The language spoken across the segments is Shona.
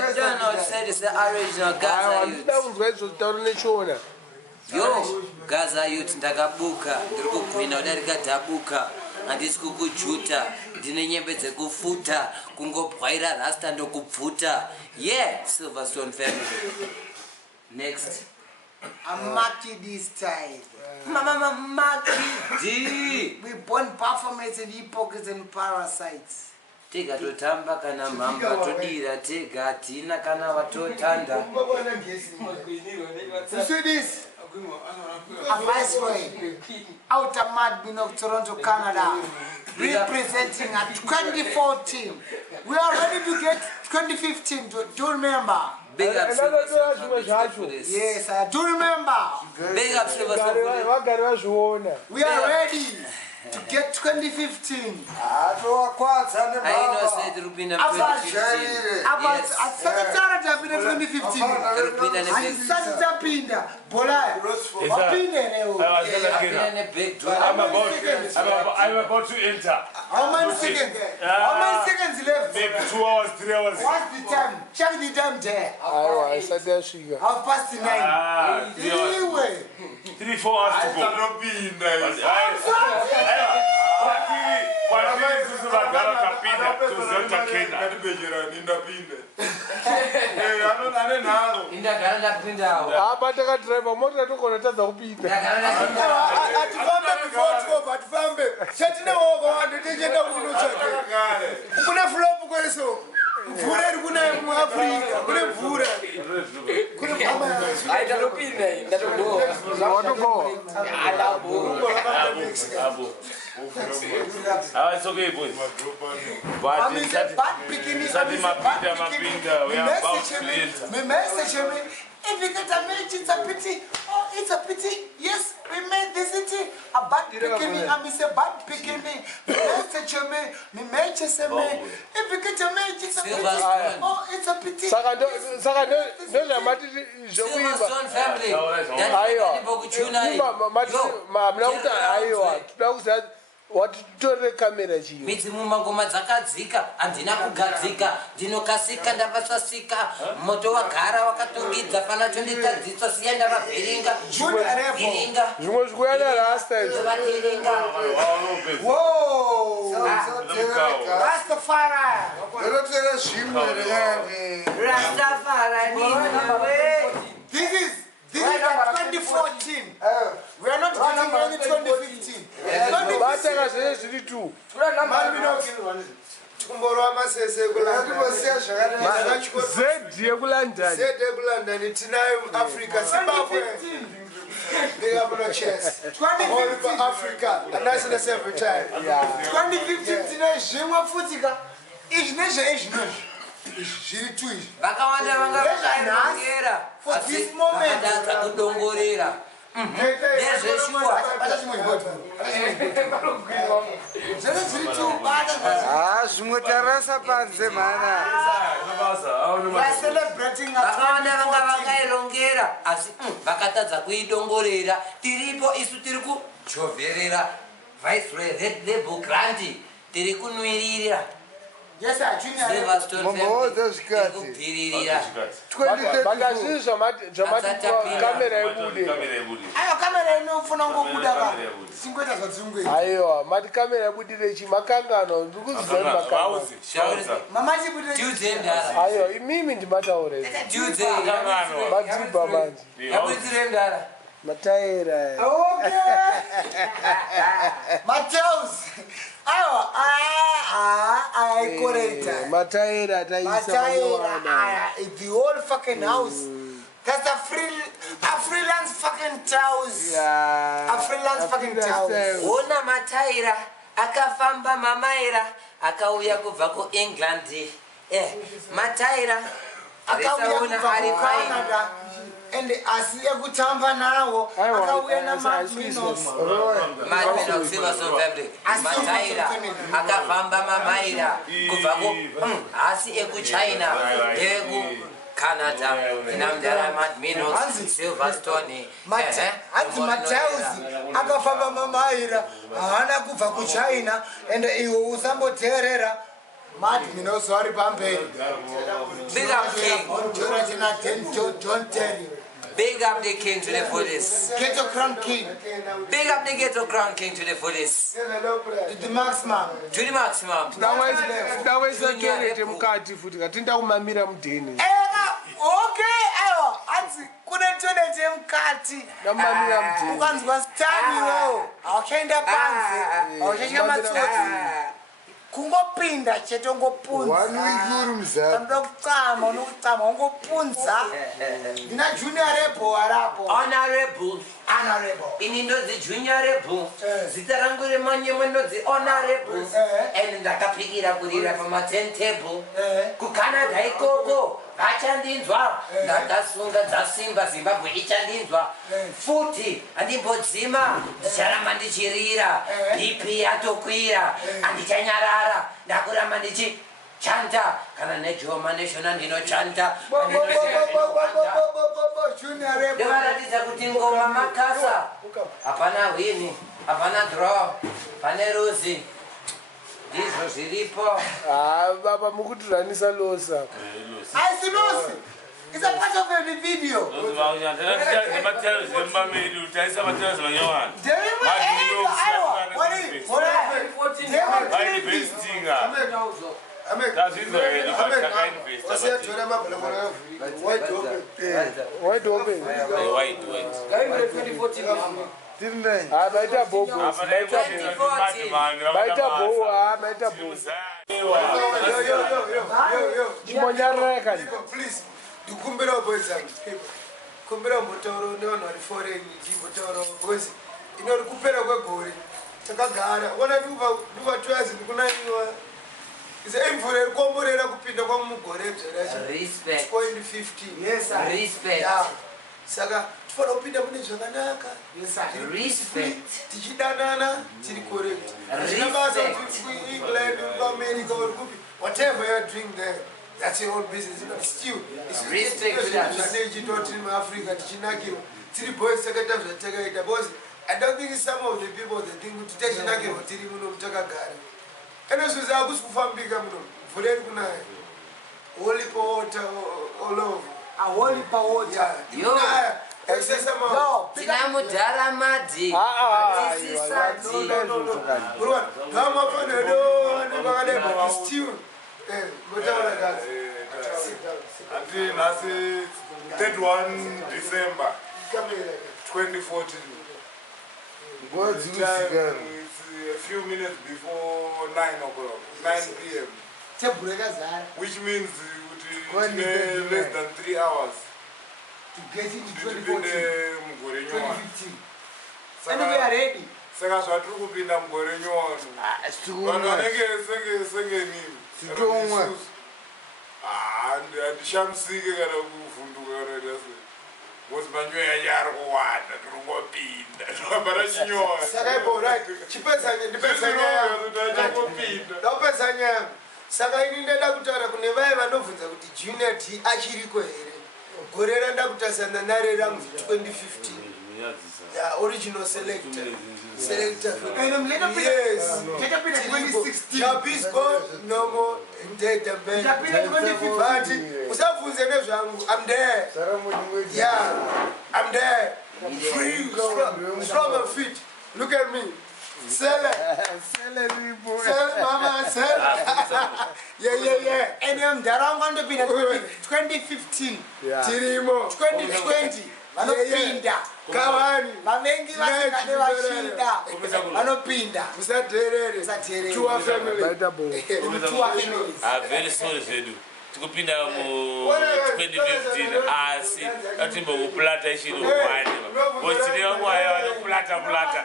don't know what said it's the original Gaza youth. Yo, Gaza youth ndakabuka, ndikugwina udarika tabuka, handisi kukujuta, ndine nyembe dzekufuta, kungobwaira rasta ndokubvuta. Yeah, Silverstone family. Next. I'm Maki this time. Mama Maki. We born performance and hypocrites and parasites. Tega totamba kana mamba todira tega tina kana watotanda. You see this? A viceroy out of Minox, Toronto, Canada, representing a 2014. We are ready to get 2015. Do you remember? Big up Silverstone. Yes, I do remember. Big up Silverstone. We are ready to get 2015. I know said Rupina 2015. About a 2015. I started Tapinda. Bola. I'm about to enter. How many seconds? How many seconds left? Maybe 2 hours, 3 hours. What's the time? Check the time there. I said that sugar. 9:30. Anyway. 3-4 hours to go. It's okay, boys. But it's a bad beginning. We are about to enter. My message, if you get a match, it's a pity. Oh, it's a pity. Yes, we made the city a bad beginning. I miss a bad beginning. Message, me matches, if you get a match, it's a pity. Oh, it's a pity. Silverstone family. Watore kamera chiyo midzimu mangoma dzakadzika andina kugadzika ndinokasika ndavasasika moto wagara wakatungidza pana chonditadziso siya ndavavhiringa zvimwe zvikuyana rasta izvo This is 2014. We are not getting any 2015. Africa, Zimbabwe. They have no chance. 2015 Africa, and that's the same time. 2015 today, Jima Futika is nation. For this moment, yes, I think Silverstone the whole fucking house. That's a freelance fucking house. Yeah. A freelance fucking house. Ona mataira akafamba mamaira akauya kubva ku England. Mataira akauya kubva ku Canada. And asiye kutamba nawo akauya na Minox. Minox Silverstone family. Mataira akafamba mamaira kubva ku asiye ku China egu Canada inamdara Minox Silverstone. Ati matauzi akafamba mamaira hana kubva ku China and iwo usamboterera Mad Minox sorry Bambay. Big up King. John Terry. Big up the King to the fullest. Ghetto Crown King. Big up the Ghetto Crown King to the fullest. To the maximum. To the maximum. Ndaweza mukati futi katinda kumamira mudheni. Okay, ayo. Ati kune toilet mukati. Ndamamira mudheni. Ukanzwa stani wo. Awuchaenda panze. Awuchachika matsotsi. Kungopinda cheto ngopunza. One week uri muzapa. Ndokutsama unokutsama ungopunza. Ndina junior rebel arapo. Honorable. Ini ndodzi junior rebel. Zita rangu remanyemo ndodzi honorable. And ndakapikira kurira pama 10 table. Kucanada ikoko. Vachandinzwa. Ndakasunga dzasimba Zimbabwe ichandinzwa. Futi andimbodzima. Ndicharamba ndichirira. BP yatokwira. Andichanyarara. Ndakuramba ndichichanta. Kana nejoma national ndinochanta. Ndovaratidza kuti ngoma makasa. Hapana wini. Hapana draw. Pane ruzi. Ndizvo zviripo. Baba mukuturanisa losa. I see Lucy. It's a part of the video. Wide open. Baita bobo. Baita bobo. Chimonyareka. Please, you kumbera boys and people. Kumbera motoro no no foreign motoro boys. Ino kupera kwegori. Takagara. Wona duva twice kunaiwa. Is aim for a komborera kupinda kwa mugore Wedzera. Respect. 0.50. Yes sir. Respect. Yeah. Saka tufana kupinda mune zvakanaka. Yes sir. Respect. Tichidanana tiri correct. Respect. England, America, or whatever you're doing there, that's your own business. You know, still, it's Respect to that. Africa, Tichinakiro, Tiri boys, secretary, boys. I don't think some of the people they think to take Chinakiro, Tiri Muno, Takagari. And also, I was from Bigamuno, for them, holy water all over. A holy water. Yo. Tinamudhara madhi. Until 31 December 2014. A few minutes before 9 o'clock, 9 p.m. Which means less than 3 hours. To get into 2014, 2015. And we are ready. Saka zvatiri kupinda mugore nyowani vanhu vanenge senge nini handishamisike kana kuvhunduka kana dasi because manyoya nyari kuwanda tirikungopinda zvakambara chinyowa Saka ibora ndapedza nyanga saka ini ndada kutaura kune vaye vanobvunza kuti junior D achiriko here gore randakutasana nare rangu 2015. Yeah, original selector. And I'm later Yes. 2016. Chapisco, no more. Data Ben. I'm there. Yeah, I'm there. Free, strong and fit. Look at me. Sell it, mama, sell. Yeah. And I'm there. I'm going to be 2015. Tirimo. 2020. Vanopinda. Kawani. Vavengi vasikane vachida. Vanopinda. Musaterere. Tua family. Tua families. Very sorry zvedu. Tikupinda mu 2015 asi atimbouplata ichiri ukwani. Botine vamwe vanoplata.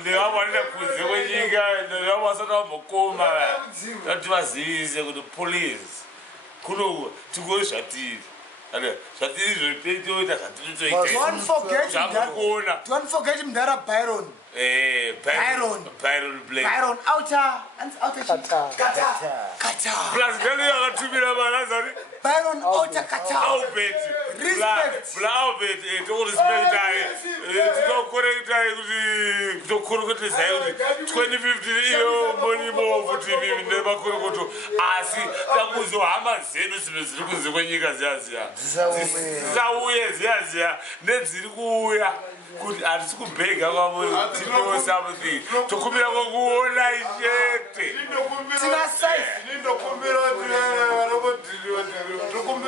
Ndevamwe vanoita kunze kwenyika. Ndevamwe vasati vambokoma. Kuti vazivise kuti police. Kuno tikuri zvatiri. Don't forget Mbare Byron. Byron Blake. Byron outer Qatar. Plus, Byron outer Qatar. Respect. Blau wird to respect to correct to correct 2015 iyo money more TV never correct asi takuzo hama zenu ziri kunze kwenyika ziyaziya zisauye ziyaziya nedziri kuuya kuti hatisi kubhega kwavo tino something tokumbira kokuona chete Nindokumbira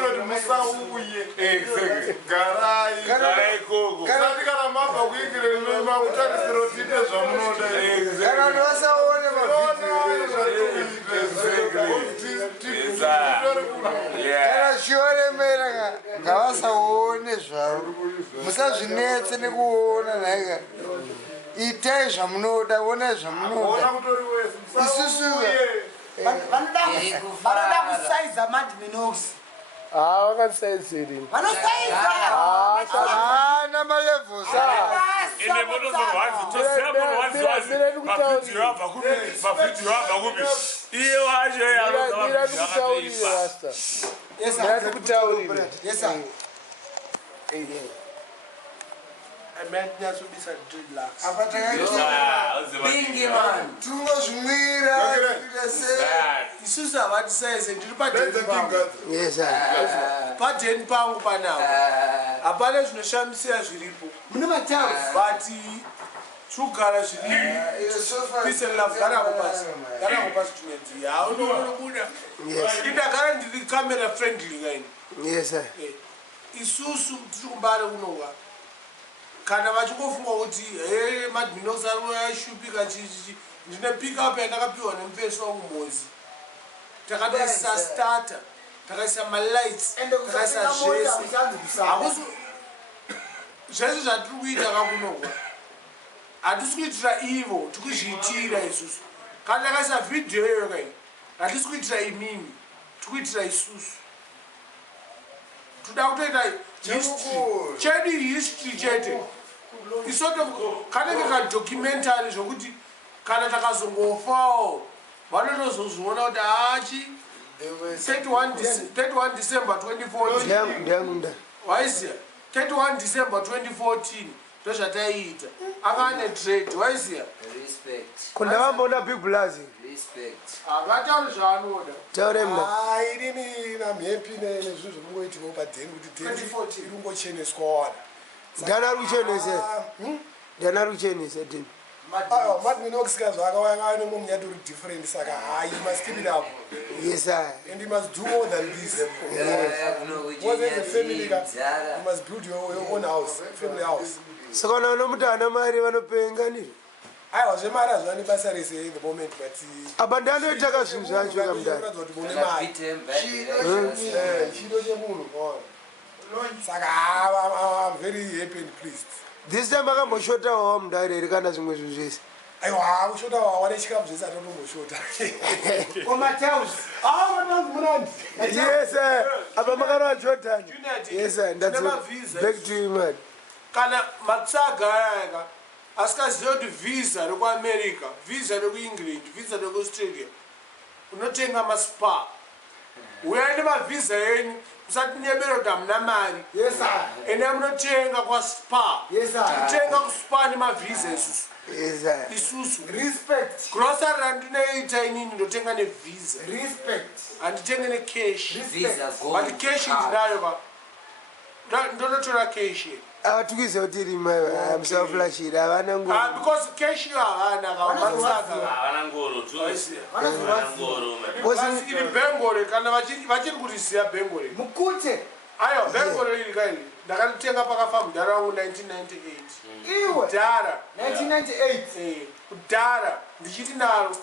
kuti musauye garai koko sati kana mabva kuingire makutarisira kuti ite zvamunoda kana vasaone kana shioremera ngavasaone zvavo musazvinetse nekuona naika itai zvamunoda onai zvamunoda isusu vanoda kusaiza Minox. Vakasaiziri. na malevels ine moto zvorwadzi tosema rwadzi mavhidhiyo abva kupi iye wacho Ndakutaurire rasta. Ndakutaurire. Yes sir. amanyatsobisa dreadlocks Bingi man. tungozvimwira Isusu avatisaize ndiri padheni pangu. yes Padheni pangu panapa. Hapana zvinoshamisira zviripo. Mune matauri. But chugara zviri. Peace and love. Gara kupasi tumedziya. Unobuda. Indagara ndiri camera friendly kaini. yes Isusu tiri kumbare kunoka. Kana vachingofunga kuti Minox ashupika chichi ndine pick up yandakapiwa nemufesi wangu Mozi. Takaisa starter, takaisa malights, takaisa zvese. Hakusi zvese zvatiri kuita kakunokwa. Hatisi kuitira ivo, tiri kuzviitira isusu. Kana takaisa video iyoyo kai, hatisi kuitira imimi, tiri kuitira isusu. Toda kutoita history. Chedu history chete. It's sort of kanenge ka documentary zvokuti kana takazongofawo vanotozozviona kuti hachi 31 December 2014 waiziya 31 December 2014 ndozvataiita akane trade waiziya kundavamboona big blazi havatauri zvaanoda taure mna irini namhepi nezvinhu zvokungoitirwa padheni kuti dheni iri kungocheneswa wana ndana ruchenese dheni Minox akawanga no Nyado different saka you must keep it up. yes and you must do more than this. What is the family you must build your own house, family house. so kana unomutana mari vanopenganiri aiwa zvemari hazvani basa rese in the moment but apa ndanoitaka zvinhu zvacho kamudana chido chemunhu saka I'm very happy and pleased. this time akamboshotawo mudareri kana zvimwe zvinhu zvese aiwa kushota wawane chikamu zvese atatomboshota yes apa makarova jordan yes that's back to you man kana matsaga ayaka asikaziva kuti visa rekuamerica, visa rekuengland, visa rekuaustralia unotenga maspa uyai nemavhisa yenyu musati nyebera kuti hamuna mari ene munotenga kwaspa titenga kuspa nemavhisa isusu grocery randinoita inini ndotenga nevhisa handitenge necash but cash ndinayo ndonotora cash tikwize kuti rima musafulashira havana ngoro because cash havana iri bhengore kana vachiri kurisiya bhengore mukute aiwa bhengore iri kairi ndakaritenga pakafa mudhara wangu 1998 kudhara 1998 kudhara ndichiti naro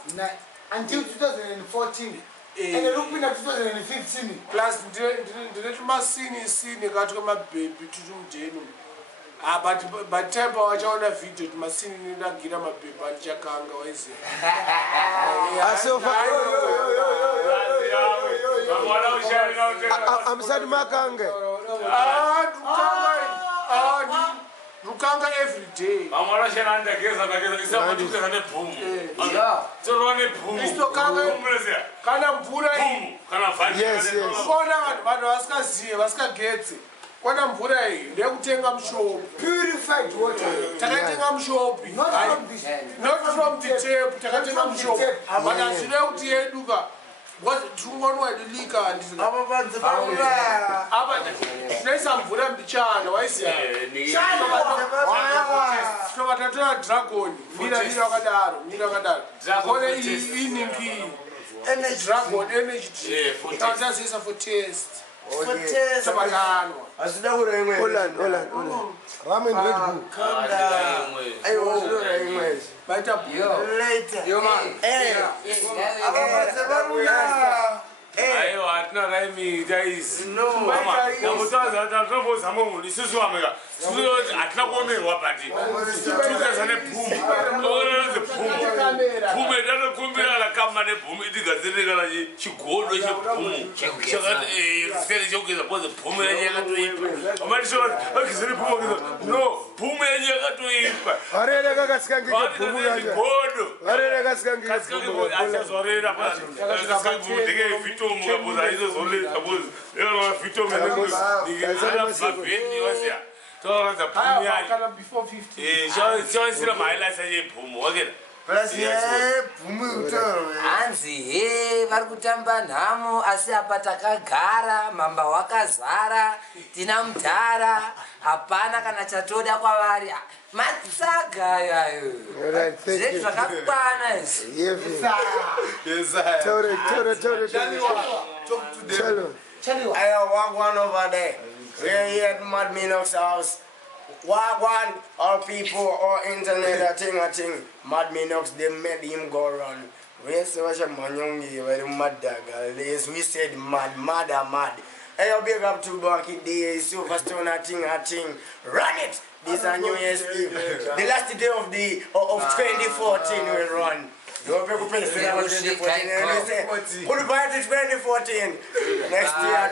until 2014 and rikupinda 2015 plus ndine tumasini kati kwemabhebhi tutumudhenu but tempa wachaona video tumasini ndagira mabhebhi andichakanga waiziva amusati makange rukanga every day kana mvura iyi kuona vanhu vasikazive vasikagetse Kwana mvura iyi ndekutenga mushopu. Purified water. Takatenga mushopu. Not from this. Not from the tap. Takatenga mushopu. But azvide kuti yeduka. Tungonwa liquor and apa tinoisa mvura mbichana waisiya. Saka tatora dragon. Mira wakadaro. Kone iningi. Energy dragon energy. Tazaisa for taste. For taste. Tabakanwa. Holland. Ramen Red Bull. Calm down. Later. Yo man. Ayo atina raimi guys. No. Mama, namutaza tatombo samomu lisusu amega. Susu atina kuomerwa pati. Tuza ne boom. Ora the boom. Boom edano kumbira la kama ne boom idigazirika la chigodo che boom. Chakati sele chokeza pose boom yenye katoipa. Amani shora akizini boom kizo. No, boom yenye katoipa. Arere kakasikange boom yanga. Godo. Arere kaskange. Kaskange asazorera pa. Kaskange dege fito mukabuza hizo zole kabuza. Leo fito mengo. Digala babeni wasia. Toraza boom ya. Kana before 50. Sira maila saje boom wagera. Plus boom utoro. Anzi vari kutamba nhamo asi apa takagara mamba wakazara tina mudhara hapana kana chatoda kwavari matsaga yayo zvetu zvakakwana izvi. Yes. I walk one over there. We're here at Mad Minox house. Wagwan, all people, all internet, a thing. Mad Minox, they made him go run. We said, very mad dagger. We said, mad. Hey, I'll big up to Banky Day, Silverstone, a thing. Run it! This is a New Year's Eve. The last day of 2014 will run. You have to pay 2014. Goodbye to 2014. Next year,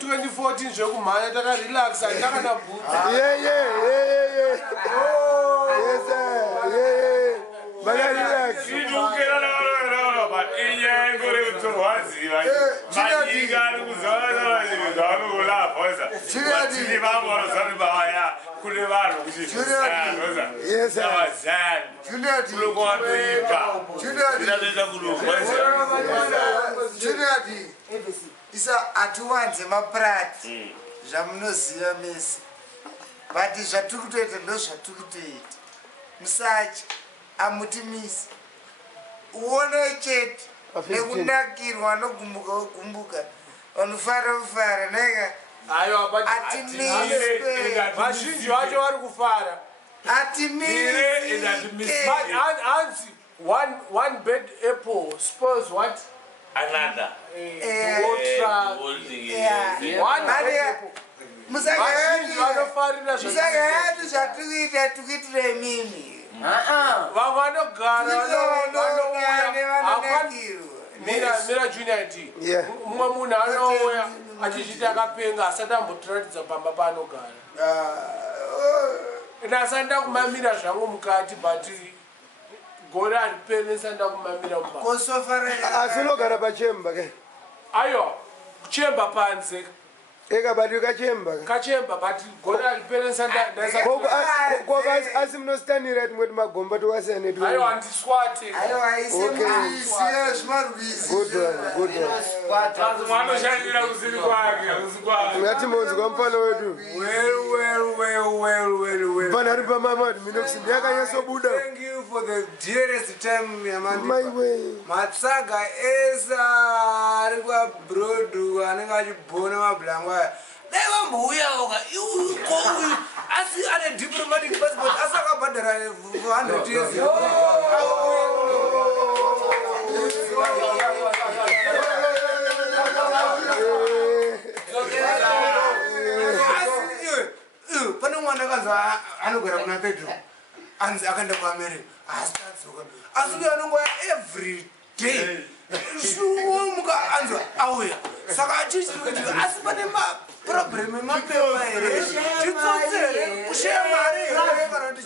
2014 zvekumhanya takarelaxa takana bhuta. Isa atiwanze maprati zvamunoziva mese but zvatiri kutoita ndo zvatiri kutoita musachi amuti misi uone chete nekunakirwa nogumbuka vanofara nega vazhinji vacho vari kufara hanzi one bad apple spoils what another. The whole truck. One bad apple. musagayati zvatukuita tukuitire mimi vanogara mira junior d mumwe munhu anouya achichita akapenga asati ambotiratidza pamba paanogara nasanda kumamira zvangu mukati but gore haripene sanda kumamira asinogara pachemba ke aiwa kuchemba panze ekabati kachemba but gore haripene sanda asi munositanira kuti mweti magomba tiwasiyane aiwa handiswate Mwanoshandira kusini kwake ngatimonzwa mupana wedu mupana ari pamamati Minox ndiyakanyasobuda. Thank you for the dearest time yamandi matsaga esa ari kwabrodu anenge achibhona mabhulangu aya dai vambouyaoka asi ane diplomatic passport asi akabhadhara 100 years. Pane mwana akanzi anogara kuna Pedro anzi akaenda kuAmerica asitadzoka asi uyo anongouya every day muka anzi auya saka achichiti asi pane maproblem emapepa here titsotse here kushaya mari here kana kuti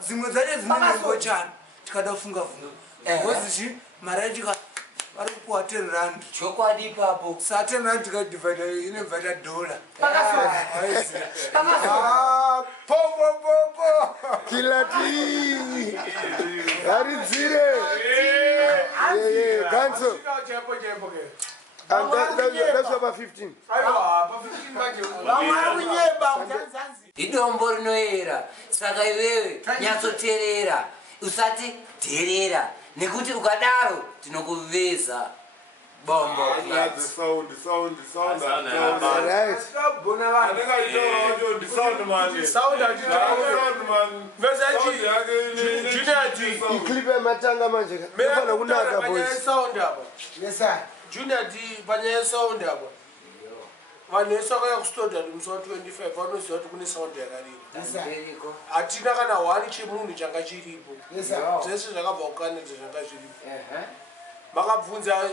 dzimwe dzacho dzinengochana tikada kufunga kozichi mari yachika vari kupuwa 10 rand chokwadi ipapo saa 10 rand tikadivhaida inobvaita $1 popopopo kilati haridzire ganso that's about 15 idombo rinoyera saka iwewe nyatsoteerera usati dherera nekuti ukadaro tinokuveza bombo iklipe matanga manje nofana kunaka boys junior d panyaya yesound apa vanhu vese vakauya kustoda musi wa25 vanoziva kuti kune sound yakarira hatina kana 1 chemunhu changa chiripo zvese zvakabva kukanada zvanga zviripo makabvunza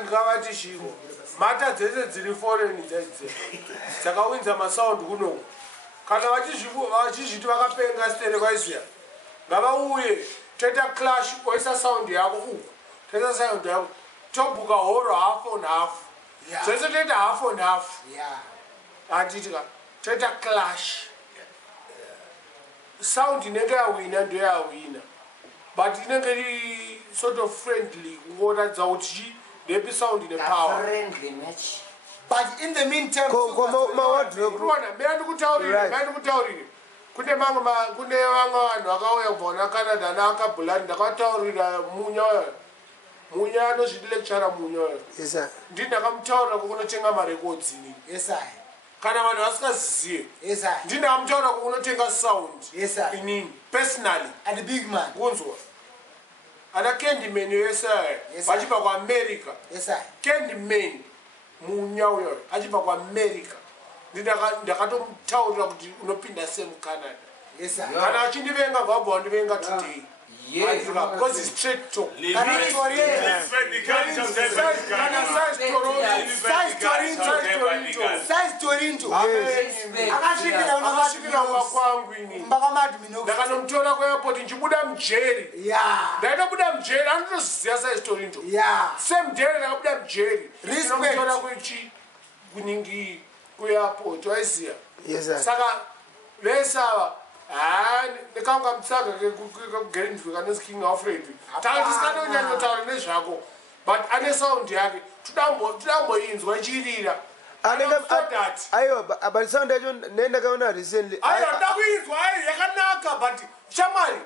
ndikavati shiro mata dzese dziri foreign dzaidze dzakawinza masound kuno kana vachizviti vakapenga stere kwaisiya ngavauye toita clash oisa sound yako uku toita sound yako tobuka horo half on half zvese toita half on half hatitika toita clash sound inenge yawina ndo yawina but inenge iri sort of friendly kungoratidza kuti ndepi sound ine power friendly match but in the meantime kuona ndikutaurire kune vamwe vanhu vakauya kubva kuna canada naakabhulani ndakataurira munya anozvidilectura munya ndii ndakamutaurira kukunotenga marekodzi kana vanhu vasingazizive ndii ndakamutaurira kukunotenga sound inini personally kunzwa ana candyman vese vachibva kuamerica candyman munya uyo achibva kuamerica ndakatomutaurira kuti unopinda semucanada kana achindivenga vabva wandivenga today because it's straight talk akasvikira kwakwangu ini ndakanomutora kuairport nchibuda mujeri ndaitobuda mujeri anotoziziva saisitorinto same day ndakabuda mujeri ndinomutora kuningi kuairport waiziya saka vese ava ndikanga mutsaga kugerinzwe kanonzi king alfred tisikatonyanya nezvako but ane sound yake tudamboinzwa ichirira aiwa but sound yacho nendakaona recently ndakuinzwa yakanaka but shamari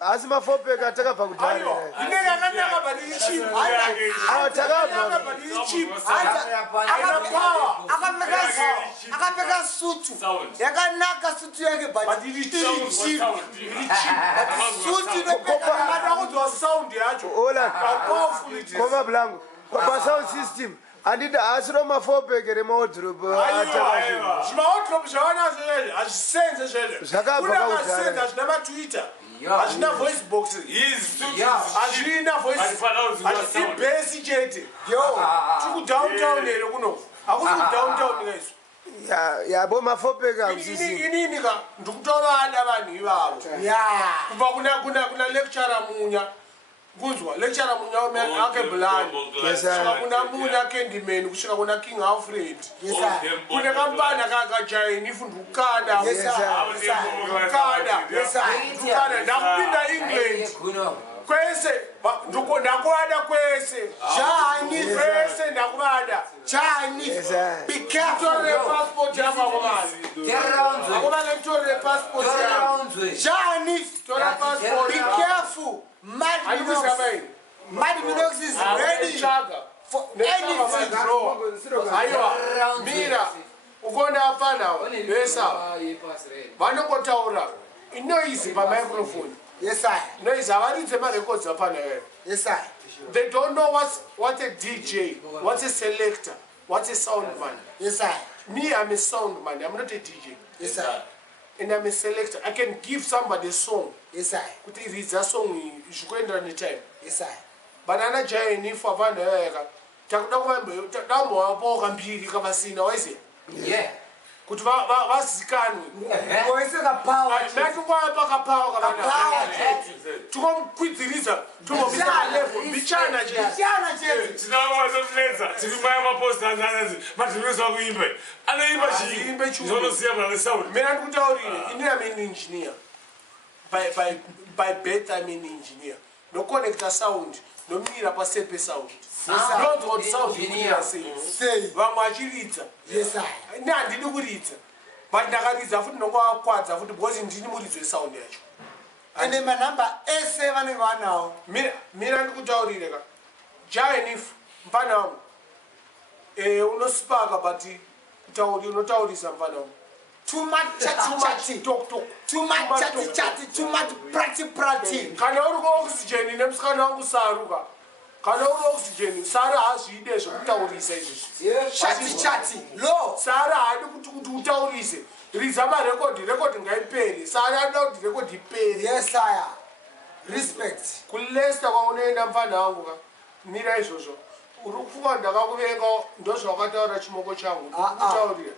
hasi mafopeka atakabva kudhara inenge yakanaka but ichipu akapfeka sutu yakanaka sutu yake butsutuinopeaakudzwa sound yacho koma blanco pasound system andida asiro mafopeke remaodhropu zvimaodhropu zvavanazvo hazvisenze zvezvekunasenze hazvina matwitter hazvina voice box hazvina voicebesi chete tiri kudowntown here kuno hakusi kudowntown kaiso yabo mafopeka inini ka ndikutovada vanhu ivavo kubva kuna lectura munya kunzwa lectura munya ake blani kusvika kuna munya candyman kusvika kuna king alfred kune kambana kakajainifu ndikukada ndakupinda england kwese ndakuada kwese kwese ndakuvada torere passport yavakomani akomane torere passport tora passport be careful Mad Minox is ready for anything. Aiwa, mira, ukonda apana vesa vanongotaura inoizi pamicrophone. Yes, I. Noise avaridze marecords apana here. Yes, I. They don't know what's a DJ, what's a selector, what's a sound man. Yes, I. Me, I'm a sound man, I'm not a DJ. Yes, I. And I'm a selector. I can give somebody a song. Yes, I. Kuti reads a song, you should go in any time. Yes, I. Banana Jane for Van Hega. Takdambo Kambiri Kavasina, was it? Yeah. kuti vazikanwe oiseka power natingwaya pakapawa tikomukwidziriza tomomisa level bichana chete tinavatotinetsa tirimaya maposta anzi matinesa kuimba anoimba chiimbe chizonoziya mwana sound mina ndikutaurire ini am engineer by birth I'm an engineer no connector sound no mira pasepe sound don't want sound engineer say vamwe achiridza ndandidi kuridza but ndakaridza futi ndongakwadza futi because ndini muridzi wesound yacho ende manhamba ese vanenge vanawo mina ndikutaurire ka giant mfana wangu unosipaka but unotaurisa mfana wangu too much chatty, too much prati. Kana uri oxygen nemusikana wangu saruka. Kana uri oxygen sara hazvide zvokutaurisa izvi. Chatty. Lo. Sara haadi kuti utaurise. Ridza marekodhi ngaipere. Sara anoda kuti rekodhi ipere. Yes, sire. Respect. Kulesta kwaunoenda mfana wangu ka. Mira izvozvo. Uri kufunga ndakakuvenga ndozvawakataura chimoko changu. Ndikutaurira.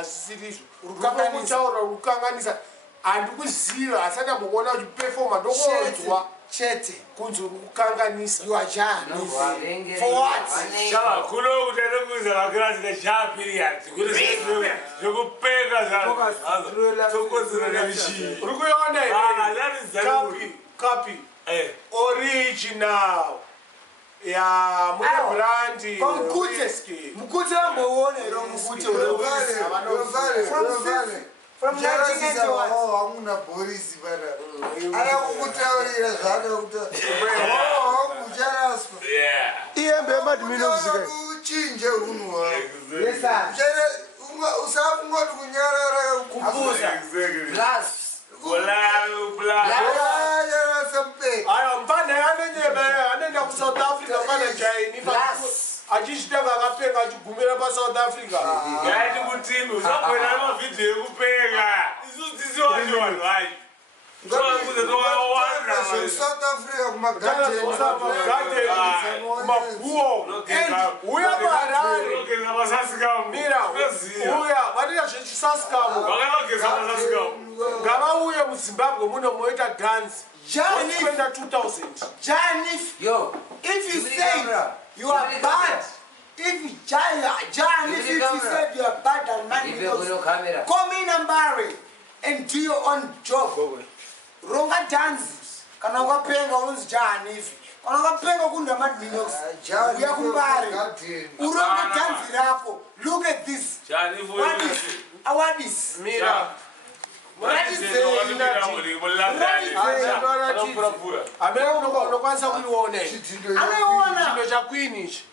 Asisirizvo. Urikutaura urukanganisa. Handikuziva asi andambokuona kuti performa ndokuonzwa chete kunzi uri kukanganisa. You are Jan. For what? Shaba kulo kutanokuza vakirasi nechapiriya zvekupeka zvazokozera nevichii uri kuiona here kapi original ya mune brandi mukute vambouona here mukute from 1981 hamuna Boris bana ara kukutaurira zvakakuta mucharaswa iyembe Minox uchinje unwa yes sir usafungoti kunyarara kupuza ayo mpana anenda kuSouth Africa pana jaini achishitanga akapenga achigumira paSouth Africa yaiti kutimi usabwera mavidhiyo ekupeka isusu tisiwani vanhu vai South Africa kumaguo uya kuharare uya vanira zvechisasikamu ngavauye muZimbabwe muno moita dance kwenda 2000 if you say you are bad if you said you are bad and man come in Mbare and do your own job ronga dance kana ukapenga unonzi Janifi kana ukapenga kunda Minox uya kuMbare uronga dance rako look at this what is mira nokwanisa kuiona chino chaqueen ichi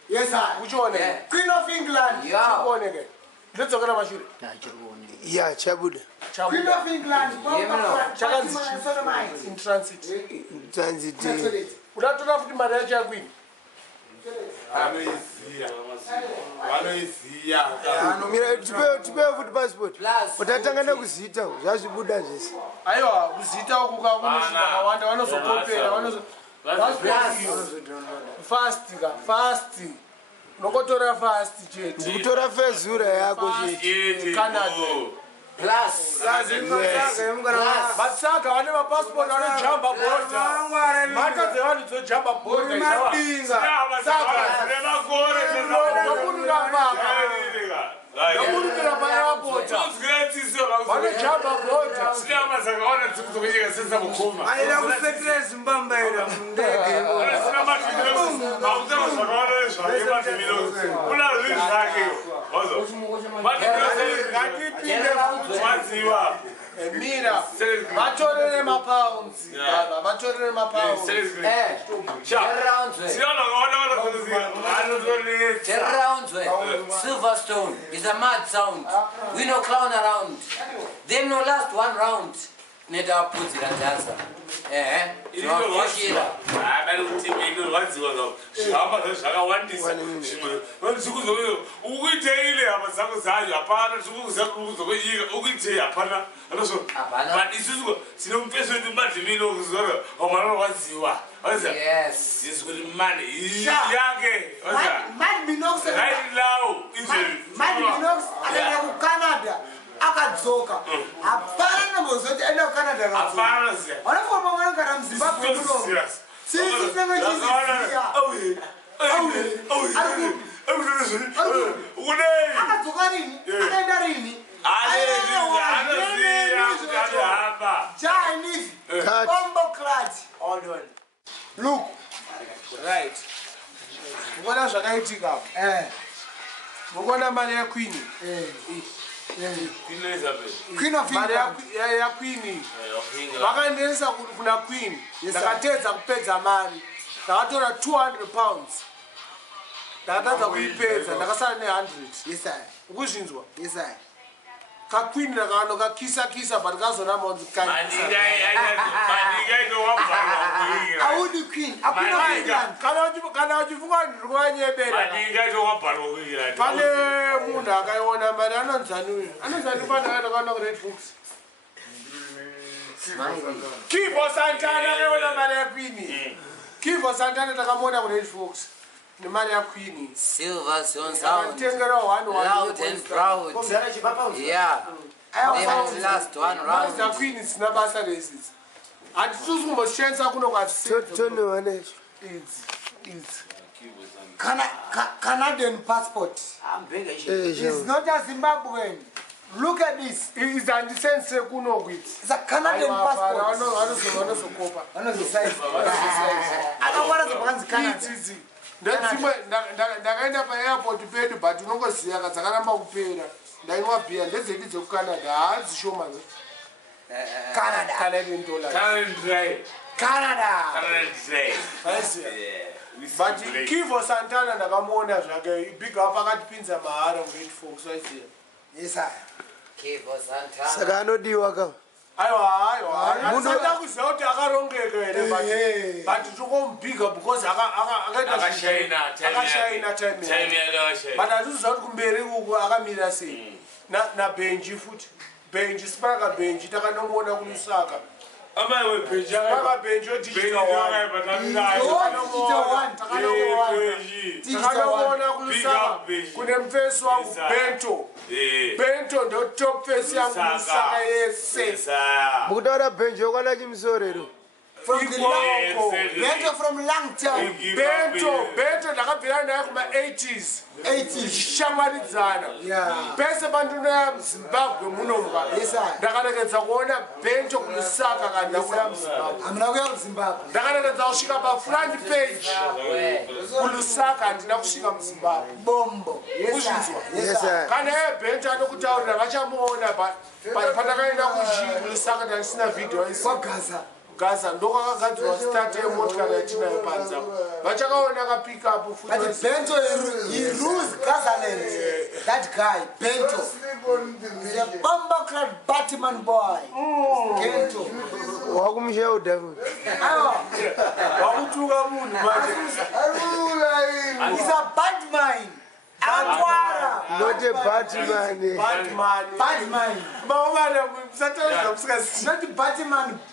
kuchione Queen of England chikuoneke ndodzokera mashure ya chabuda Queen of England chakanzi in transit unatora futi mari yacho yaqueen tipewe futi passport utatangana kuzita zvazvibuda zvese aiwa kuzita ukuka kunosvika kawanda vanozokopera fast nokotora fast chete ndikutora fezura yako chete Canada Batsaka vane mapassport vanojamba border mata dzevanhu dzojamba border nokurukira pana vapota vanojamba border aida kupetera zimbambaira mundege mira vatorere mapounds baba vatorere mapounds Silverstone is a mad sound. We no clown around. Them no last one round. Neta puts it and dancer. ziwa hapa zvakawandisa zvimwe ukuiteile hapa dzako dzayo hapana zvikuzakuzokunyika ukuitei hapana but isusu tine mupesenti madhimino kuzora wamwana wadziwa yesu kuti mani yake Minox right now Minox anaenda kuCanada akadzoka hapana mozoti aenda kuCanada hapana wanafoma mwana kana mZimbabwe muno sisi sema chizia akadzoka rini akaenda rini Chinese bombo clad. Hold on. Look. Right. Mukona zvakaitika apa. Mukona mari ya Queen. Queen Elizabeth. Queen of England. Mari ya Queen. Vakaendesa kuna Queen. Ndakatedza kupedza mari. Ndakatora 200 pounds. Ndakatadza kuipedza. Ndakasara ne 100. Yes sir. Ukuzvinzwa? Yes sir. Kakwini rakano kakisa but kazona monzi Maninga ino wabharwa Audi Queen. Akuna England. Kana uchifunga ndikuanyebera. Maninga ino wabharwa kuira. Pane munhu akaiona mari anonzani pana kana Red Books. Kivo Santana akaiona mari ya Queen. Kivo Santana takamona ku Red Books. Ni mari ya Queen. Silver sound. Tengera loud and proud. Yeah. Last one round. The Queen is nabasa races. And Susu Moshensa kuno kwa it's Canadian passport. It's not a Zimbabwean. Look at this. It's a descent kuno with. It's a Canadian passport. I know kopa. I know the size. I don't want to go to Canada. Ndakaenda paairport pedu but unongoziva kadzakaramba kupera ndainwa bhiya ndedzedi dzekucanada haadzishoma Canadian dollars but Kivo Santana ndakamuona zvake big up akatipinza mahara ku Red Fox waiziva yes sir Kivo Santana saka anodiwa ka aiwa munhu kuziva kuti akarongeka here but tokomubhiga because akashaina time but hatiziva kuti kumberi uku akamira sei nabhenji futi bhenji sipaka bhenji takanomuona kulusaka amaiwe bhenji bhenji takanomuona kulusaka kune mufesi wangu Bento ndo top face yangu lusaka yese mukutaura bhenji yokwana chimusorero Bento from long time. Bento ndakabvira naye kuma 80s shamwaridzana pese pandunoya muZimbabwe munomba ndakarekedza kuona Bento kulusaka kana ndakuya muZimbabwe amuna kuya kuZimbabwe ndakarekedza kusvika pafront page kulusaka handina kusvika muZimbabwe bombo kuzvinzwa kana iye Bento anokutaurira vachamuona patakaenda kulusaka ndandisina video Gaza ndokwakagadzirwa start yemotikari yatinayo panza vachakaona kapick up futi but Bento he rules Gazaland that guy Bento is a bomber clad Batman boy Bento wakumushaudha wakutuka munhu manje he's a bad mind not a Batman. Not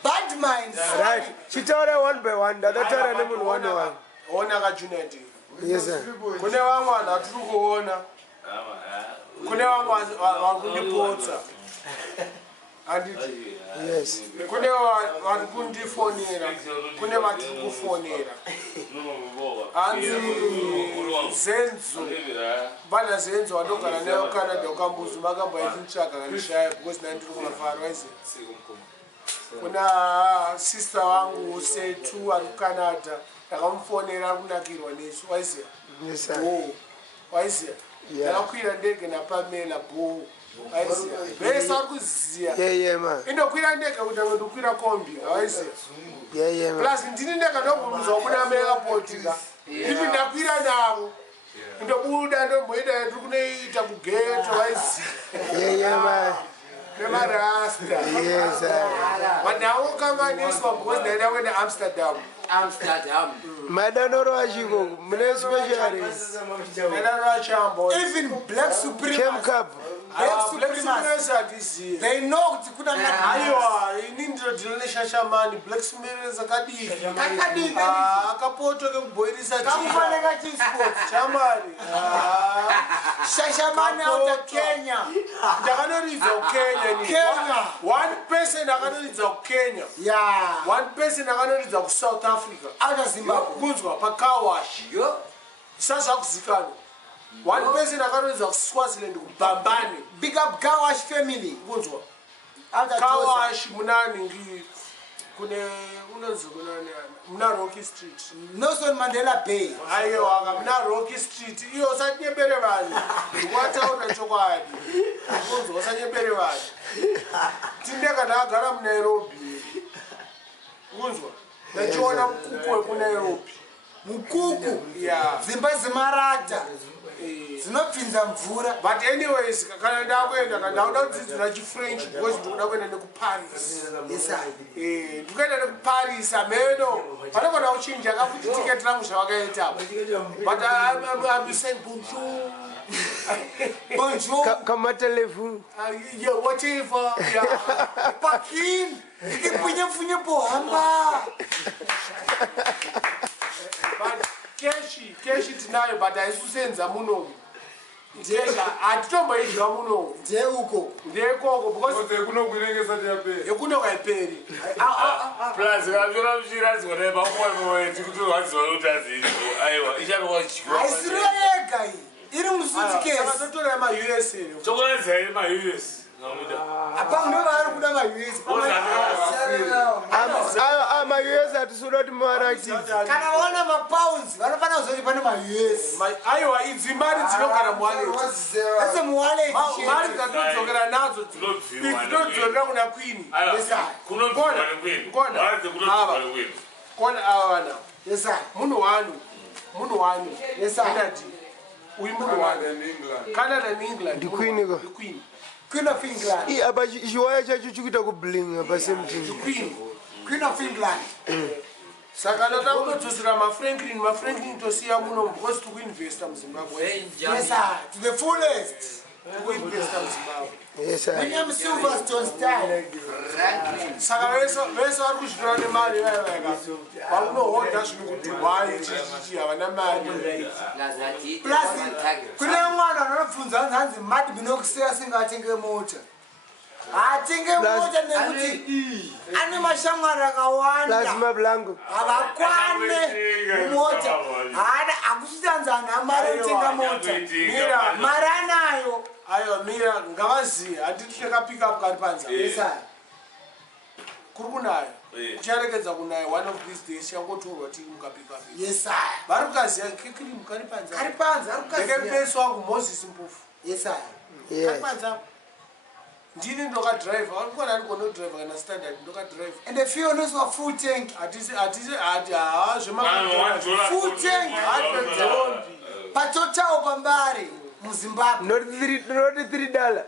Batman. Right. She told her one by one. The other told her one by one. Ona kajuneti. Yes sir. Kune wangu anaturu kuona. Kune wangu wakundipotsa. Anditi. Yes. Kune wakundifonera. Kune vatiri kufonera. Anzi Zenzo. Bana Zenzo wanogara nayo Canada ukambuzi makamba yachintsvaga kanishaya because nandiri kumafaro waise. Kuna sister wangu Setu ari kuCanada. Ndakamufonera kunakirwa nesu waise. Yes sir. Waise. Ndakakwira ndege naPamela bo. Waise. Besa ari kuziya. Yeah man. Indokwira ndege kuti ndokwira kombi waise. Yeah man. Plus ndini ndega ndobvunza kuna airport ka. Ivi ndakwira navo. Ndobuda ndomboenda tiri kunoita kugeto waisi. Yeah man. nemarasta. Yes, But now come on this one because they went to Amsterdam. Madano Rajiko, Mune specialist. Even Black Supremacists. Cup. Black Supremacists. They knocked Aywa, inindro dilesha shamani, Black Supremacists akadiki. Akapoto ke Boris Kamufaneka chisports. Shamani. Shashamani out of Kenya. Ndakanoridza Kenya. Kenya. One person akanoridza Kenya. Yeah. One person akanoridza ku South Africa. Out of Zimbabwe. Kunzwa pa car wash. Sasa kuzikana. One person akanoridza ku Swaziland ku Bambani. Big up car wash family. Kunzwa. Out of Car wash munani ngi kune unonzi kunani muna Rocky Street. Nelson Mandela Bay. Ayo aka muna Rocky Street. Iyo usanyembere vanhu. Wataona chokwadi. Kunzwa usanyembere vanhu. Tindeka ndagara mu Nairobi. Kunzwa. Ndachiona mukuku weku Nairobi. Mukuku. Yeah. Dzimba dzimarata. Dzinopinza mvura. But anyways, kana ndakwenda kana ndauda kudzidzira chiFrench because ndikuda kuenda nekuParis. Yes sir. Ndikuenda nekuParis ameno. Panogona kuchinja akafuti ticket rangu zvawakaita. But I'm saying bonjour. Bonjour. Comme téléphone. Yeah, whatever. Yeah. Pakin. Ipunye pohamba. But keshi tinayo but aisusenza muno. Ndeka atitomboidya muno. Ndeuko. Ndekoko because kunokuinengesa tiyaperi. ekunokaiperi. Plus, ngazvona zvichiratidza kuti pamoyo tikuti wadziwa kuti azizo. Aiwa, ichakawachikwa. Aisiro yega iyi. Iri musuitcase. Saka totora ma-US. Chokulanzira iri ma-US. Apa ndo vari kuda ma-US. US atisoda kuti marakiti. Kana vaona ma-pounds vanofana kuzoti pane ma-US. Aiwa, idzi mari dzinogara muwaleti. Ese muwaleti. Mari dzatodzokera nadzo dzinodzorera kuna Queen. Kona ava vana. Yes sir. Munhu wanu. Yes sir. Uyu munhu wanu. Canada and England. The Queen iko. The Queen. Queen of England. Apa chiwaya chacho chikuita kublinga pa same thing. Queen of England. Saka ndota kutodzosera ma-Franklin tosiya muno because tikuinvesta muZimbabwe. Yes sir. To the fullest. Tikuinvesta muZimbabwe. Yes sir. William Silverstone style. Saka vese vari kuzvitora nemari vayavaka vaunohodha zvinhu kuti wai chichichi havana mari. Plus kune mwana anobvunza hanzi Mad Minox asingatenge mota. Atenge mota nekuti ane mashamwari akawanda. Plasma blanco. Avakwane mota. Hana akusitanzana mari yotenga mota. Mari anayo. Aiwa mira ngavaziye handiti ndakapika up kari panza. Yes sir. Kuri kunayo. Ucharekedza kunayo one of these days changotorwa tiri mukapika. Yes sir. Vari kukaziya kekirimu kari panza. Kari panza akukaziya. Ndekepesi wangu Moses Mpofu. Yes sir. Kari panza. Ndini ndokadrive. Varikona andigona kudrive kana standard ndokadrive. And the fuel knows what full tank. Hatisi zvema. Full tank. Patotawo pambare. Muzimbabwe. Not $3.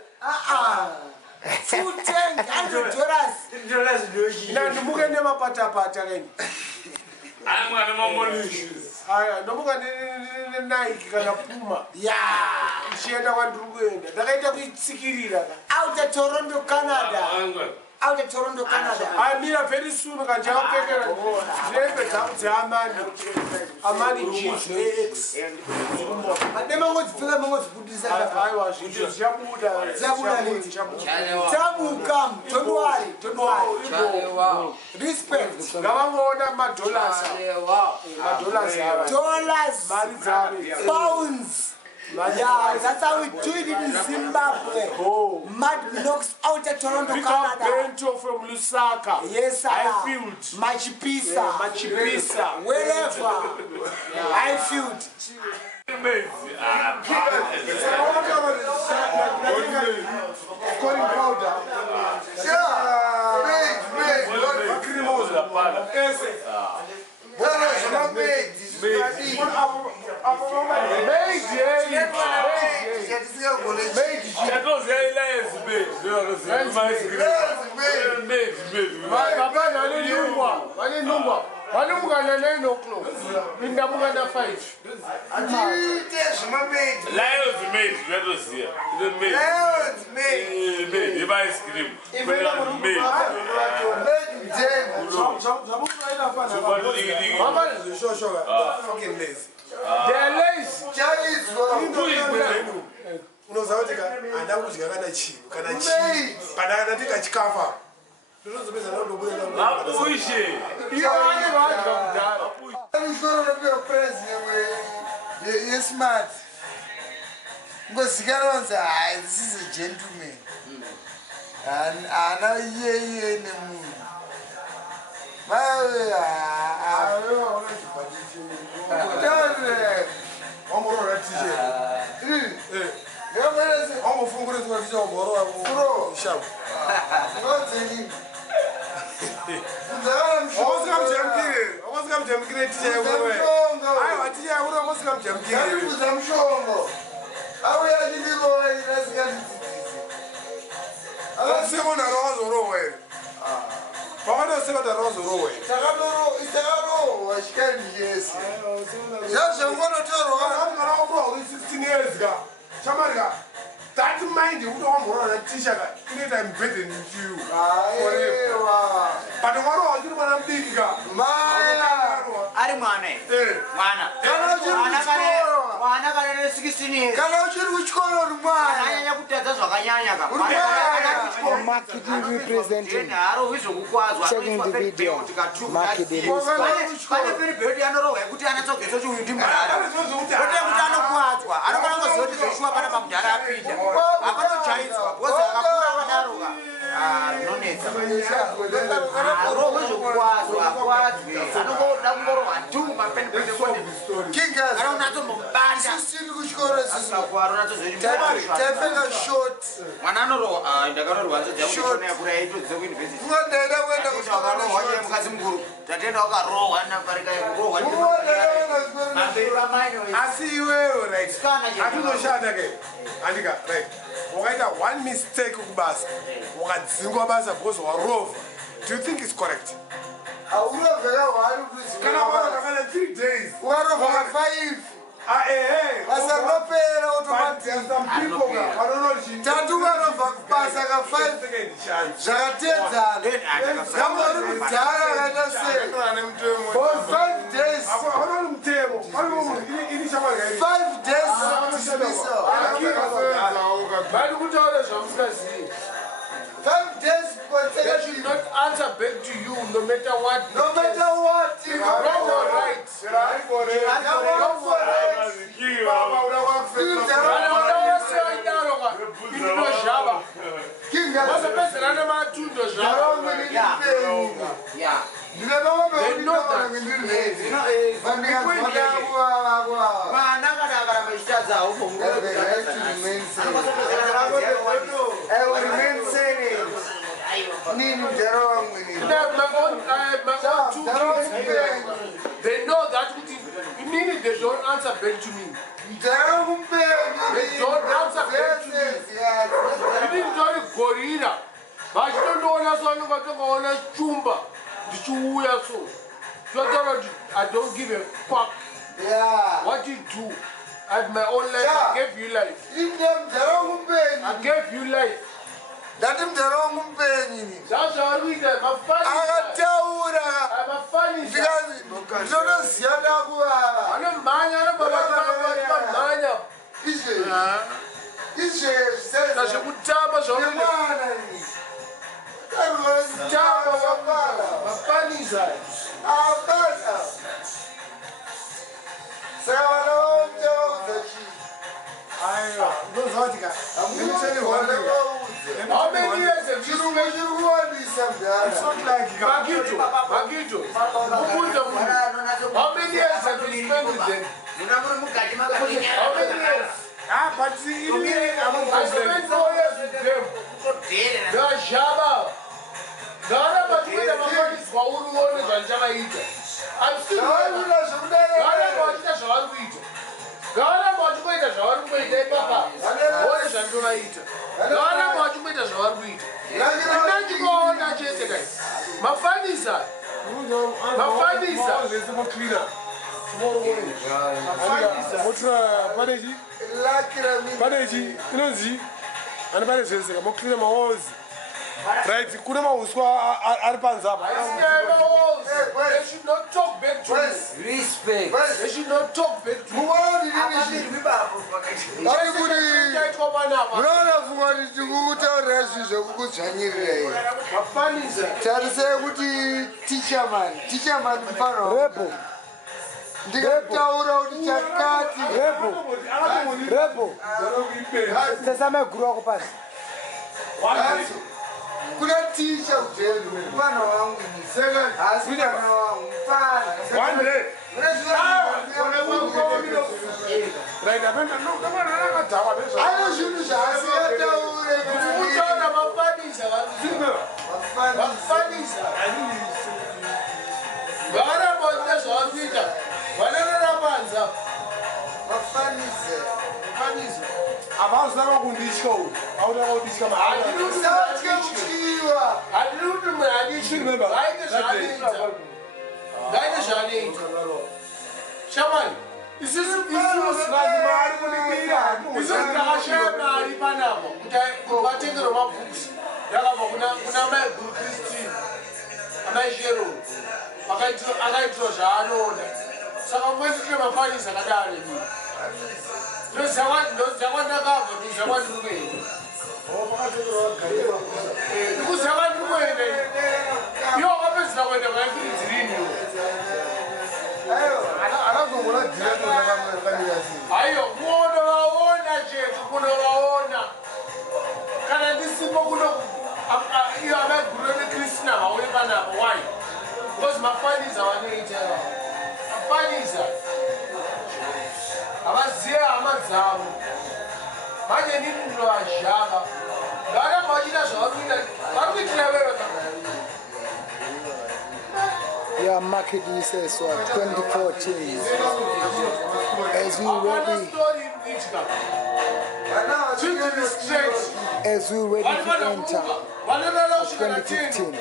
Full tank, $100. Ndandimuke nemapatapata keni. I'm going to monitor. Aya, ndomuka Nike kana Puma. Yeah. Ndichienda kwandiri kuenda. Ndakaita kuitsikirira. Out of Toronto, Canada. Out of Toronto, Canada. Amira very soon kanjakupfekera hembe dzangu dzeamani. Amani jeans AX. Mangodzipfeka mangodzibudisa. Aiwa, zvinhu zvichabuda. Dzichabuda lini? Tabuka, don't worry. Respect. Ngavangoona madollars. Dollars. Mari dzavo. Pounds. Yeah, that's how we do it in Zimbabwe. Oh. Mad Minox out of Toronto, Pick Canada. up Bento from Lusaka. Yes, sir. Highfield. Machipisa. Machipisa. Wherever. Highfield. Calling powder. Vanimukana 9 o'clock. Indamukana 5. Ajita made. Lions made. That was here. The made. Lions made. Made. The ice cream. Made. Fucking lazy. They're lazy. You're smart. Because this is a gentleman. And now you're in the mood. That mind you don't want to teach you. I'm betting you. But the one you want to be marketing representing. Checking the video. Marketing. One mistake bus. Do you think it's correct? 3 days. 5. They should not answer back to you no matter what. No matter what. Wrong or right. They know that meaning they don't answer back to me. They don't answer back to me. You didn't know the gorilla. But you don't know what chumba. I don't give a fuck. Yeah. What you do. At my own life, I gave you life. I gave you life. That is the wrong penny. That's all we did. I'm funny. I'm a funny. Because you don't see how to go. I'm a man. I'm a man. Is it? That's a good time. I'm funny. How many years have you been? It's not like Magito. How many years have you spent with them? How many years? But see, I spent 4 years with them. They are Java. I'm still zvavaita vavaramba vachimboita zvavari kuita inachikoona chete dai mafanisa panechi inonzi ani pane zvese kamoklina maozi right kuna mauswa ari panze apa munoona pfungwa kuti tikutaurira zvinhu zvekukudzvanyirira tarisei kuti tichaman mufano ndikataura kuti chakati Rebo. Sasa meguru wako pasi. kuna ticha kujeni mfano wangu asi mfano wangu mfano ayo zvinhu zvaasingataure kutaura mafanisa vakarambonda zvavari kuita vanenerapanza mafanise havazava kunditya uyu auda kunditya satye kutyiwa handiri kuti munhu andityi vaite zvaanoita shamani isusu takashaya mari panapa kuti vatengerwe mabhukusi yakabva kuna maiguru kristine amaisheroni akaitirwa zvaanoda saka mwesitire mafanisa akadaro ii ndozakwandakabva ndozakwandikuenda ndikuzakwandikuenda iwo wakapedzera kuenda vaikiridzirini aiyo kunovaona chete kunovaona kana ndisipo iyo amaiguru nekristina vaone panapa wai because mafanisa vanoita mafanisa havazive hama dzavo manje nini ndinovazhaka ngavaramba vachita zvavari kuita vari kuitira iwewe Yeah, market this what 2014 as we ready to enter 2015.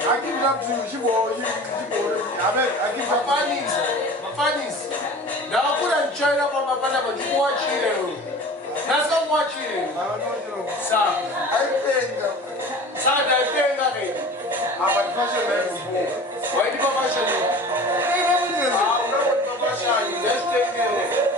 I give it up to you. I give Mafanis. Now I put in China for my father, but you watch it. That's not watching. Sir, I think I'm a fashion. Why do you fashion? Just take it.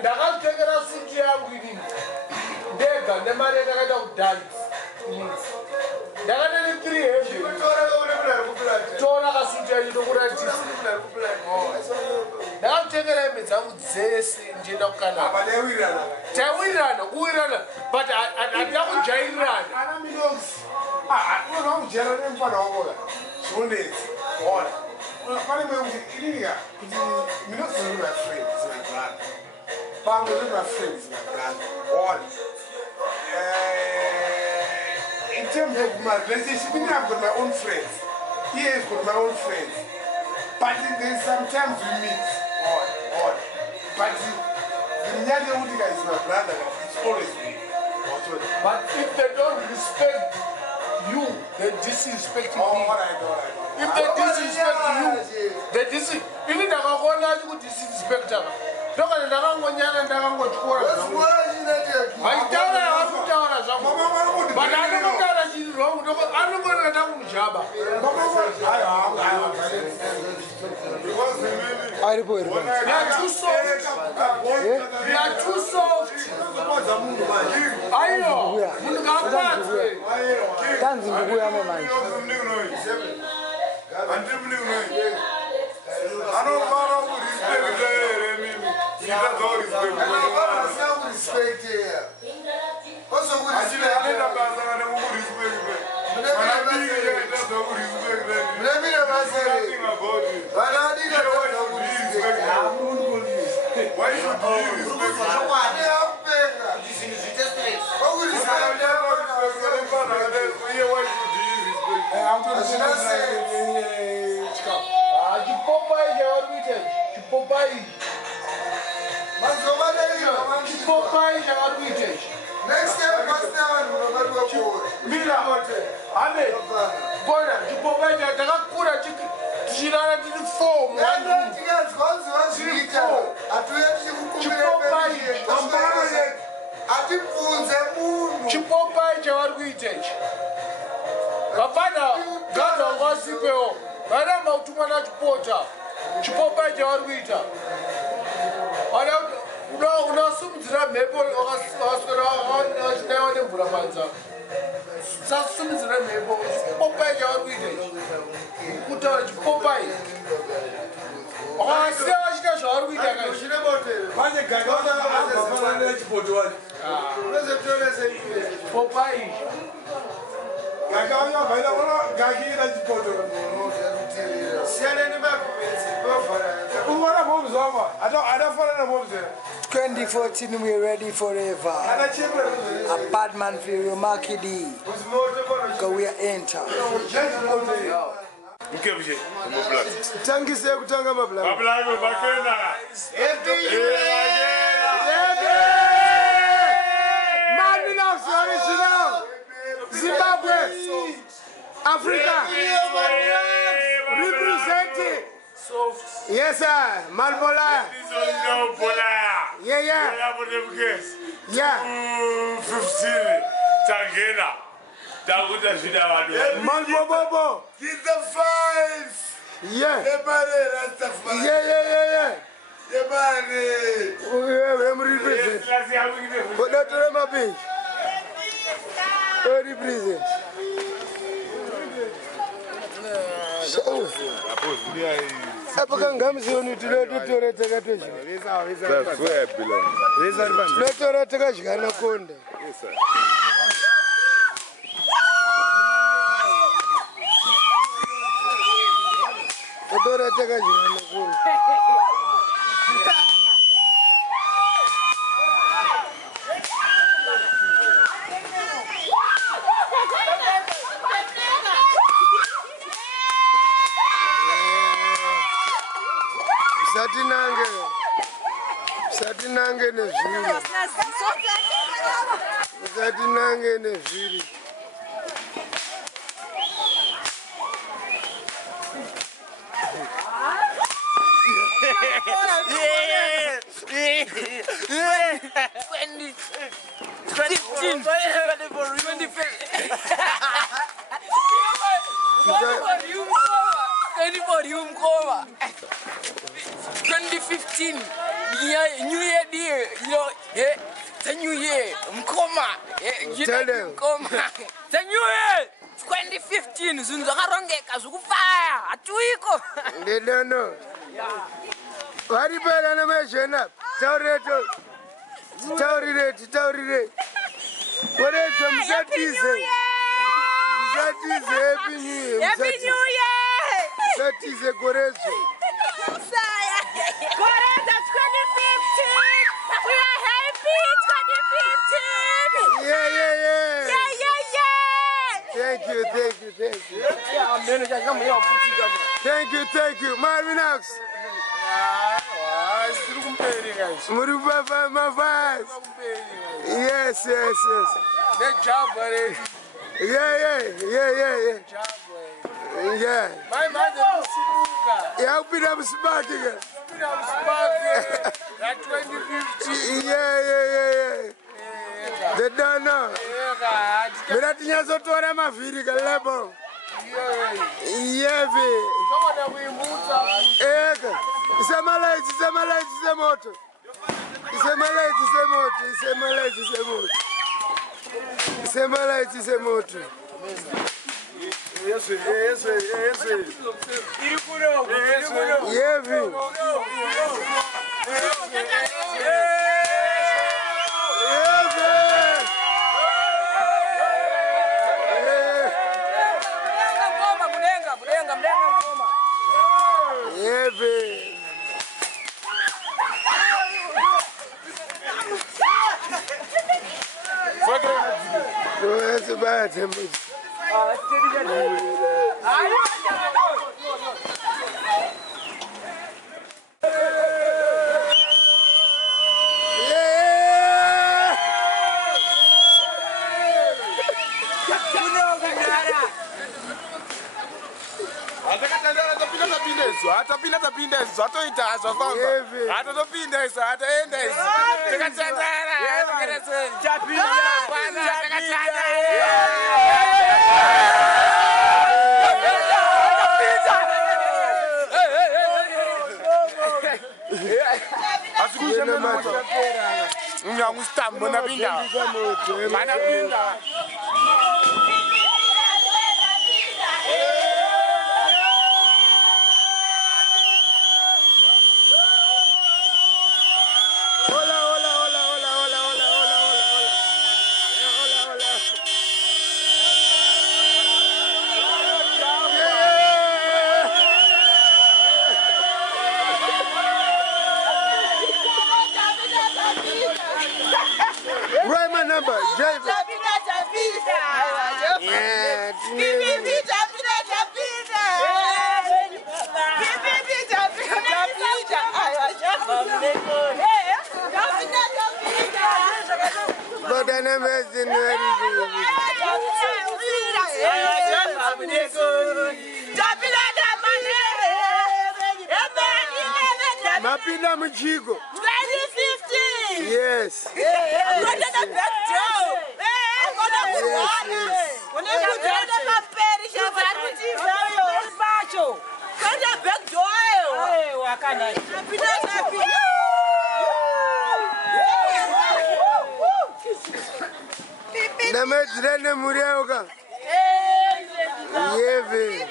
ndakazvitengera suti yangu inini ndega nemari ndakaita kudhani ndakata ne3 hembe tora kasuti yacho tokuratisa ndakazvitengera hembe dzangu dzese ndienda kukanada taiwirirana kuwirirana but handina kujairirana unokujaira nemufana wakoka zvionezi ona pane mwe kuti ininika kuti Minox is my friend, is my brother. Pango is my friend, is my brother. All. In terms of my relationship, I've got my own friends. He has got my own friends. But there's sometimes we meet. All. But the Nyado Udiga is my brother. It's always me. But if they don't respect you, they disrespect me. Oh, I know. If they disrespect you, they disrespect. Even if I want to disrespect them, look at the Rangonyana and the Rangochora. I tell her how to tell her something. But I don't know that she's wrong. I don't know that I'm Jabba. They are too soft. They are too soft. I know. We're ready forever. A bad man for you, Makidi. Because we are enter. Zimbabwe, Africa, representing. Yes, sir. Malbola. Yeah. 15. Tangena. Malbobo. He's the 5. Yeah. Yeah. I'm representing. But not to my bench. Represent. That's where I belong. Yes, sir. Satinange neviri. Anybody 2015, New Year, dear, you know, the New Year, Mkoma, Tell them. The New Year, 2015, Zunzaronge, Kazufaya, Atuiko. They don't know. What you better than a mention up? Taurire. What is some Happy New Year! Happy New Year! Happy New Year! That is a Gorezo. Goreza 2015! We are happy 2015! Yeah. Thank you. Minox. Yes. That job, buddy. Yeah. My mother is Subuga. Yeah, I'll be them sparking. That 2015. Yeah. They don't know. But I think I saw them a very good level. Yeah, Mapinda mchigo. 2015. Yes. I'm going to the back door. I'm going to put water. When you put it in the parish, I'm going to put it in the back door. Hey, what can I do? Namezrene Murehwa. Yeve.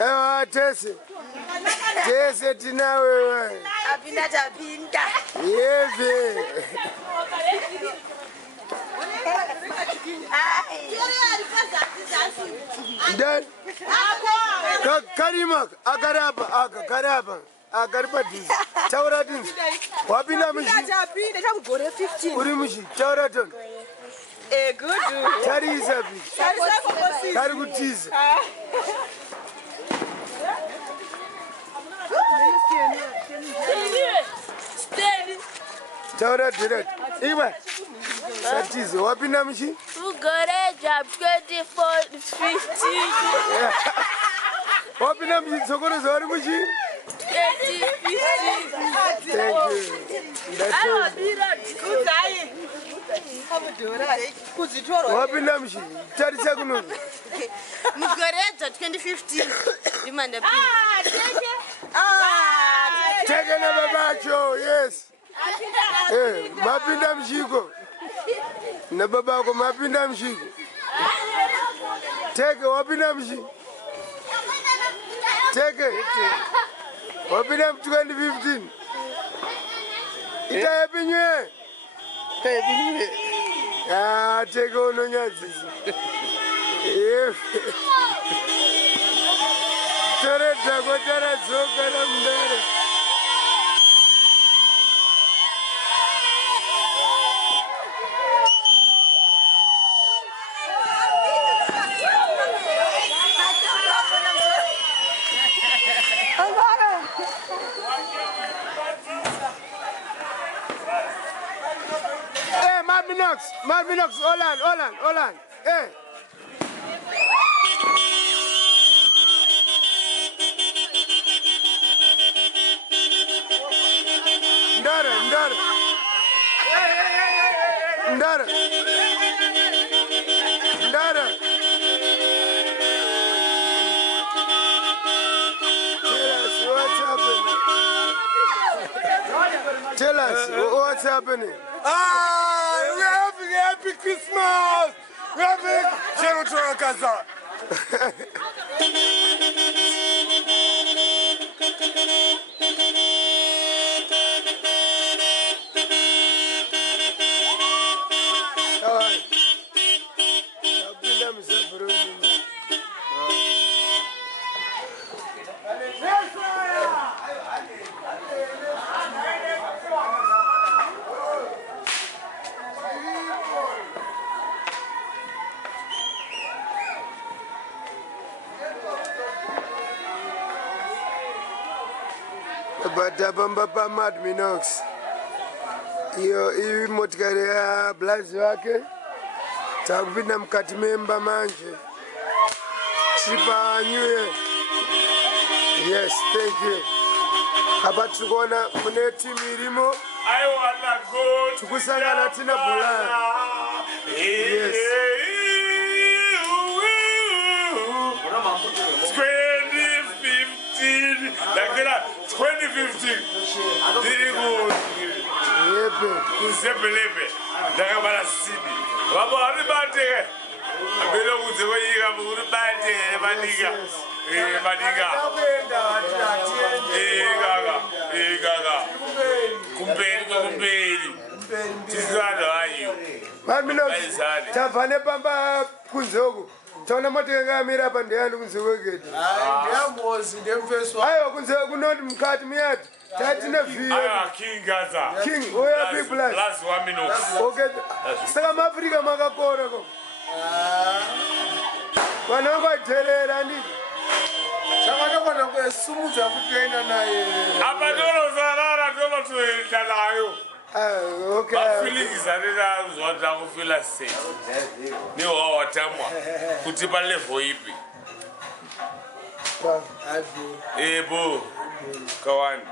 Ewa tese. Tese tina wewe. Yeve. Dan. Karima akaraba. Agariba dizi. Chaura dizi. Wapinda mshi. Uri mshi. Chaura ton. Good. Chari isabi. Chari kutiza. Chaura direct. Iba. Satiza. Wapinda mshi. Gweja 24-15. Wapinda mshi. Sokoro zawari mshi. 20-15. Thank you. That's all. Wapinda mshi. Chari chakuno. Gweja 2015. Dimanda pin. Take na babacho. Yes. Eh, mapinda mshiko. Na babako mapinda mshiko. Take wapinda mshi. Take it. Wapinda 2015. Ita happy new year. Happy new year. Ah, take on nyazi. Tere dagotara zokara Mbare. Minox, hold on. Hey. Ndara. Yes, what's happening? Tell us, what's happening? We're having a happy Christmas! We're having Chihota Gaza. Badabamba Mad Minox. Iyo motikari ya blazi wake. Takupinda mkati memba manje. Chipa New Year. Yes, thank you. Hapa tukona mune timu irimo. I wanna go to Tukusanga tina Bola. Yes. 2015. Like that. 2015. Very good. Yepe. Kusepelepe. Ndakabala sidi. Wabo aribate. Abelo kuzewe yiga muribate maniga. Maniga. Gaga. Kumbeli. Tizana ayo. Mamino. Tafane pamba kunzogo. Tona motika mira hapa ndiani kunzogo gete. Ndiambozi ndemfeso. Ayo kunzogo kunoti mkati miyati. Tatina via. King Gaza. King, oya big plus. Plus 1 minute. Okay. Saka mafrika makakora ko. Wanongo jelera ndi. Chakatokona kwesumudza kutoenda naye. Apa dolo zarara dolo toenda nayo. Okay. Feelings arira zota kufila safe. Ni watamwa. Kuti pa level ipi. Ebo. Kawani.